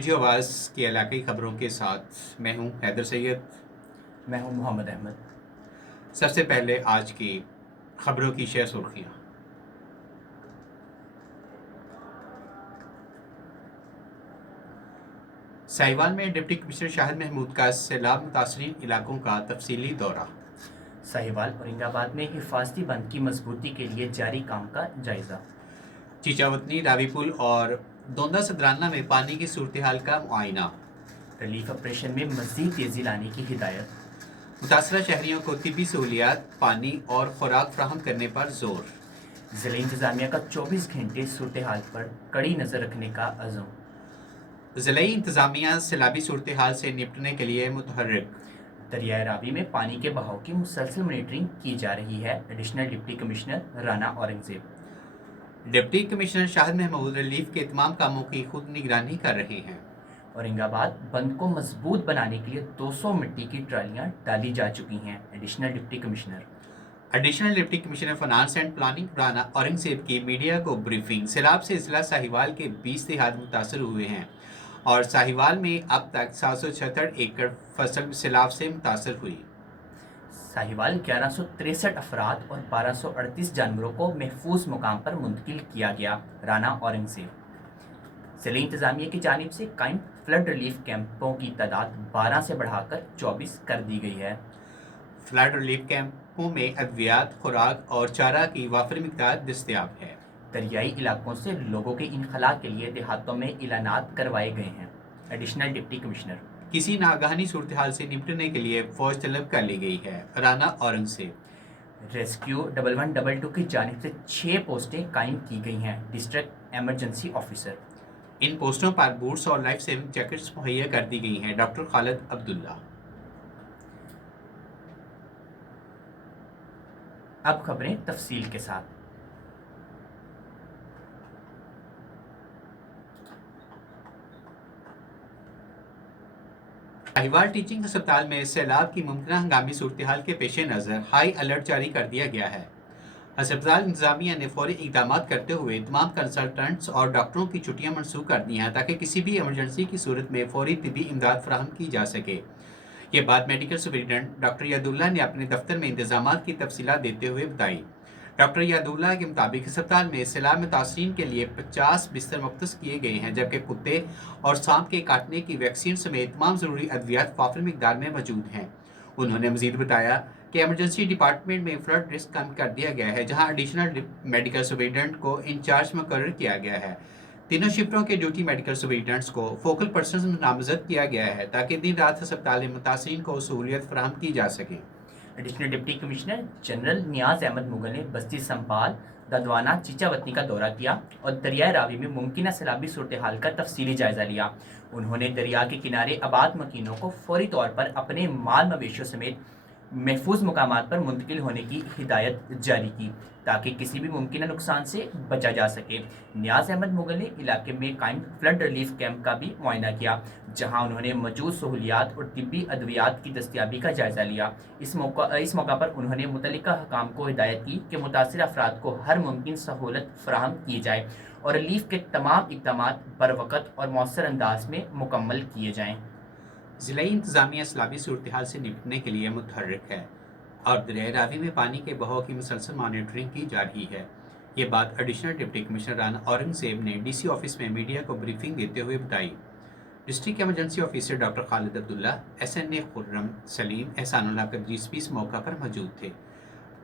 Radio آواز کی علاقائی خبروں کے ساتھ میں ہوں حیدر سید۔ میں ہوں محمد احمد۔ سب سے پہلے آج کی خبروں کی شہ سرخیاں۔ ساہیوال میں ڈپٹی کمشنر شاہد محمود کا سیلاب متاثرین علاقوں کا تفصیلی دورہ۔ ساہیوال اورنگ آباد میں حفاظتی بند کی مضبوطی کے لیے جاری کام کا جائزہ۔ چیچاوتنی، راوی پل اور دوندہ سدرانہ میں پانی کی صورتحال کا معائنہ۔ ریلیف آپریشن میں مزید تیزی لانے کی ہدایت۔ متاثرہ شہریوں کو طبی سہولیات، پانی اور خوراک فراہم کرنے پر زور۔ ضلع انتظامیہ کا 24 گھنٹے صورتحال پر کڑی نظر رکھنے کا عزم۔ ضلعی انتظامیہ سیلابی صورتحال سے نپٹنے کے لیے متحرک۔ دریائے راوی میں پانی کے بہاؤ کی مسلسل مانیٹرنگ کی جا رہی ہے۔ Additional deputy commissioner Rana Aurangzeb. Deputy commissioner Shahid Mahmood relief کے تمام کاموں کی خود نگرانی کر رہے ہیں۔ اورنگ آباد بند کو مضبوط بنانے کے لیے 200 مٹی کی ٹرالیاں ڈالی جا چکی ہیں۔ Additional deputy commissioner. Additional deputy commissioner finance and planning Rana Aurangzeb کی میڈیا کو بریفنگ۔ سیلاب سے ضلع ساہیوال کے 20 دیہات متاثر ہوئے ہیں اور ساہیوال میں اب تک 776 ایکڑ فصل سیلاب سے متاثر ہوئی۔ ساہیوال 1163 افراد اور 1238 جانوروں کو محفوظ مقام پر منتقل کیا گیا۔ رانا اورنگزیب۔ ضلع انتظامیہ کی جانب سے قائم فلڈ ریلیف کیمپوں کی تعداد 12 سے بڑھا کر 24 کر دی گئی ہے۔ فلڈ ریلیف کیمپوں میں ادویات، خوراک اور چارہ کی وافر مقدار دستیاب ہے۔ دریائی علاقوں سے لوگوں کے انخلاء کے لیے دیہاتوں میں اعلانات کروائے گئے ہیں۔ Additional deputy commissioner. کسی ناگہانی صورتحال سے نمٹنے کے لیے فوج طلب کر لی گئی ہے۔ رانا اورنگزیب۔ ریسکیو 1122 کی جانب سے 6 پوسٹیں قائم کی گئی ہیں۔ District emergency officer. ان پوسٹوں پر بوٹس اور لائف سیونگ جیکٹس مہیا کر دی گئی ہیں۔ ڈاکٹر خالد عبداللہ۔ اب خبریں تفصیل کے ساتھ۔ ساہیوال ٹیچنگ ہسپتال میں سیلاب کی ممکنہ ہنگامی صورتحال کے پیش نظر ہائی الرٹ جاری کر دیا گیا ہے۔ ہسپتال انتظامیہ نے فوری اقدامات کرتے ہوئے تمام کنسلٹنٹس اور ڈاکٹروں کی چھٹیاں منسوخ کر دی ہیں تاکہ کسی بھی ایمرجنسی کی صورت میں فوری طبی امداد فراہم کی جا سکے۔ یہ بات میڈیکل سپرنٹنڈنٹ ڈاکٹر یاداللہ نے اپنے دفتر میں انتظامات کی تفصیلات دیتے ہوئے بتائی۔ ڈاکٹر یاداللہ کے مطابق ہسپتال میں سیلاب متاثرین کے لیے 50 بستر مختص کیے گئے ہیں، جبکہ کتے اور سانپ کے کاٹنے کی ویکسین سمیت تمام ضروری ادویات وافر مقدار میں موجود ہیں۔ انہوں نے مزید بتایا کہ ایمرجنسی ڈپارٹمنٹ میں فلڈ رسک کم کر دیا گیا ہے، جہاں ایڈیشنل میڈیکل سپرنٹنڈنٹ کو انچارج مقرر کیا گیا ہے۔ تینوں شفٹوں کے ڈیوٹی میڈیکل سپرنٹنڈنٹس کو فوکل پرسنز نامزد کیا گیا ہے تاکہ دن رات ہسپتال میں متاثرین کو سہولیت فراہم کی جا سکے۔ Additional deputy commissioner general Niaz Ahmed Mughal نے بستی سنبھال، ددوانہ، چیچاوتنی کا دورہ کیا اور دریائے راوی میں ممکنہ سیلابی صورتحال کا تفصیلی جائزہ لیا۔ انہوں نے دریا کے کنارے آباد مکینوں کو فوری طور پر اپنے مال مویشیوں سمیت محفوظ مقامات پر منتقل ہونے کی ہدایت جاری کی تاکہ کسی بھی ممکنہ نقصان سے بچا جا سکے۔ نیاز احمد مغل نے علاقے میں قائم فلڈ ریلیف کیمپ کا بھی معائنہ کیا، جہاں انہوں نے موجود سہولیات اور طبی ادویات کی دستیابی کا جائزہ لیا۔ اس موقع پر انہوں نے متعلقہ حکام کو ہدایت کی کہ متاثرہ افراد کو ہر ممکن سہولت فراہم کی جائے اور ریلیف کے تمام اقدامات بروقت اور مؤثر انداز میں مکمل کیے جائیں۔ ضلعی انتظامیہ سیلابی صورتحال سے نمٹنے کے لیے متحرک ہے اور دریائے راوی میں پانی کے بہاؤ کی مسلسل مانیٹرنگ کی جا رہی ہے۔ یہ بات additional deputy commissioner Rana Aurangzeb نے ڈی سی آفس میں میڈیا کو بریفنگ دیتے ہوئے بتائی۔ District emergency officer doctor Khalid عبداللہ، ایس این اے خرم سلیم، احسان اللہ قدریس بھی اس موقع پر موجود تھے۔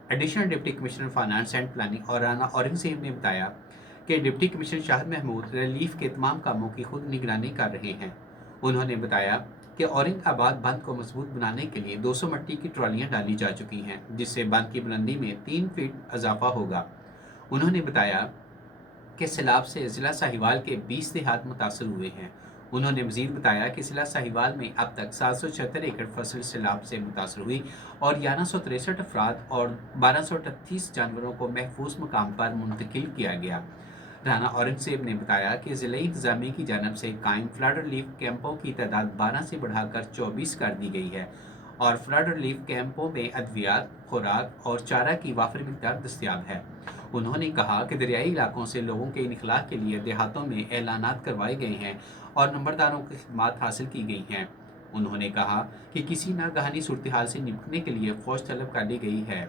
Additional deputy commissioner finance and planning اور رانا اورنگزیب نے بتایا کہ deputy commissioner Shahid Mahmood relief کے تمام کاموں کی خود نگرانی کر رہے ہیں۔ انہوں نے بتایا کہ اورنگ آباد بند کو مضبوط بنانے کے لیے 200 مٹی کی ٹرالیاں ڈالی جا چکی ہیں، جس سے بند کی بلندی میں 3 فٹ اضافہ ہوگا۔ انہوں نے بتایا کہ سیلاب سے ضلع ساہیوال کے 20 دیہات متاثر ہوئے ہیں۔ انہوں نے مزید بتایا کہ ضلع ساہیوال میں اب تک 776 ایکڑ فصل سیلاب سے متاثر ہوئی اور 1163 افراد اور 1238 جانوروں کو محفوظ مقام پر منتقل کیا گیا۔ رانا اورنگزیب نے بتایا کہ ضلعی انتظامیہ کی جانب سے قائم فلڈ ریلیف کیمپوں کی تعداد 12 سے بڑھا کر 24 کر دی گئی ہے اور فلڈ ریلیف کیمپوں میں ادویات، خوراک اور چارہ کی وافر مقدار دستیاب ہے۔ انہوں نے کہا کہ دریائی علاقوں سے لوگوں کے انخلاء کے لیے دیہاتوں میں اعلانات کروائے گئے ہیں اور نمبرداروں کی خدمات حاصل کی گئی ہیں۔ انہوں نے کہا کہ کسی ناگہانی صورتحال سے نمٹنے کے لیے فوج طلب کر لی گئی ہے۔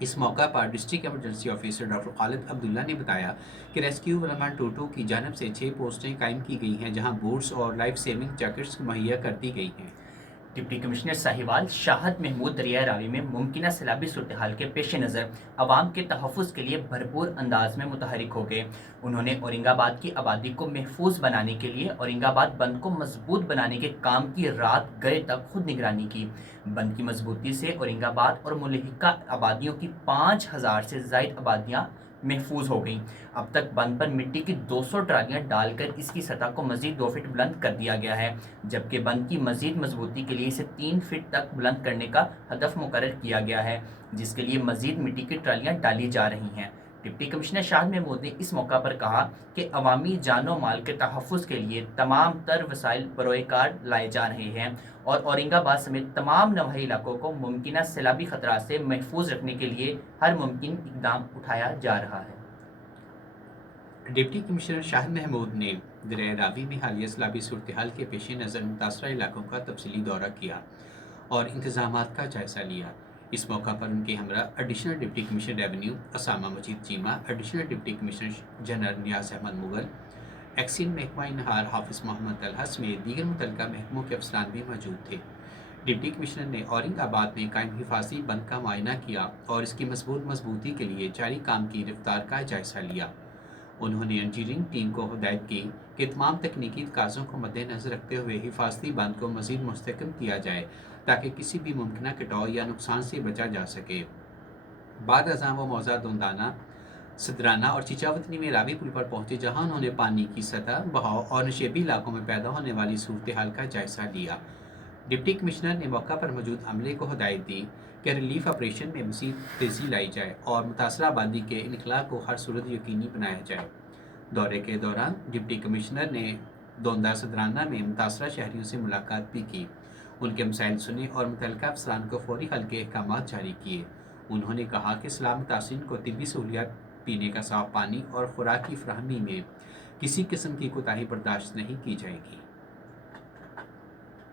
اس موقع پر district emergency officer doctor Khalid عبداللہ نے بتایا کہ ریسکیو 112 کی جانب سے 6 پوسٹیں قائم کی گئی ہیں جہاں بوٹس اور لائف سیونگ جیکٹس مہیا کر دی گئی ہیں۔ ڈپٹی کمشنر ساہیوال شاہد محمود دریائے راوی میں ممکنہ سیلابی صورتحال کے پیش نظر عوام کے تحفظ کے لیے بھرپور انداز میں متحرک ہو گئے۔ انہوں نے اورنگ آباد کی آبادی کو محفوظ بنانے کے لیے اورنگ آباد بند کو مضبوط بنانے کے کام کی رات گئے تک خود نگرانی کی۔ بند کی مضبوطی سے اورنگ آباد اور ملحقہ آبادیوں کی 5000 سے زائد آبادیاں محفوظ ہو گئیں۔ اب تک بند پر مٹی کی 200 ٹرالیاں ڈال کر اس کی سطح کو مزید 2 فٹ بلند کر دیا گیا ہے، جبکہ بند کی مزید مضبوطی کے لیے اسے 3 فٹ تک بلند کرنے کا ہدف مقرر کیا گیا ہے، جس کے لیے مزید مٹی کی ٹرالیاں ڈالی جا رہی ہیں۔ ڈپٹی کمشنر شاہد محمود نے اس موقع پر کہا کہ عوامی جان و مال کے تحفظ کے لیے تمام تر وسائل بروئے کار لائے جا رہے ہیں اور اورنگ آباد سمیت تمام نواحی علاقوں کو ممکنہ سیلابی خطرات سے محفوظ رکھنے کے لیے ہر ممکن اقدام اٹھایا جا رہا ہے۔ ڈپٹی کمشنر شاہد محمود نے دریائے راوی میں حالیہ سیلابی صورتحال کے پیش نظر متاثرہ علاقوں کا تفصیلی دورہ کیا اور انتظامات کا جائزہ لیا۔ اس موقع پر ان کے ہمراہ additional deputy commissioner revenue Usama Majid Cheema, additional deputy commissioner general Niaz Ahmed Mughal, XEN محکمہ انہار حافظ محمد طلحہ سمیت دیگر متعلقہ محکموں کے افسران بھی موجود تھے۔ ڈپٹی کمشنر نے اورنگ آباد میں قائم حفاظتی بند کا معائنہ کیا اور اس کی مضبوطی کے لیے جاری کام کی رفتار کا جائزہ لیا۔ انہوں نے انجینئرنگ ٹیم کو ہدایت کی کہ تمام تکنیکی تقاضوں کو مد نظر رکھتے ہوئے حفاظتی بند کو مزید مستحکم کیا جائے تاکہ کسی بھی ممکنہ کٹاؤ یا نقصان سے بچا جا سکے۔ بعد ازاں وہ موضع دوندانہ، صدرانہ اور چیچاوتنی میں راوی پل پر پہنچے جہاں انہوں نے پانی کی سطح، بہاؤ اور نشیبی علاقوں میں پیدا ہونے والی صورتحال کا جائزہ لیا۔ ڈپٹی کمشنر نے موقع پر موجود عملے کو ہدایت دی کہ ریلیف آپریشن میں مزید تیزی لائی جائے اور متاثرہ آبادی کے انخلاء کو ہر صورت یقینی بنایا جائے۔ دورے کے دوران ڈپٹی کمشنر نے دوندہ صدرانہ میں متاثرہ شہریوں سے ملاقات بھی کی، ان کے مسائل سنے اور متعلقہ افسران کو فوری حل کے احکامات جاری کیے۔ انہوں نے کہا کہ سیلاب متاثرین کو طبی سہولیات، پینے کا صاف پانی اور خوراک کی فراہمی میں کسی قسم کی کوتاہی برداشت نہیں کی جائے گی۔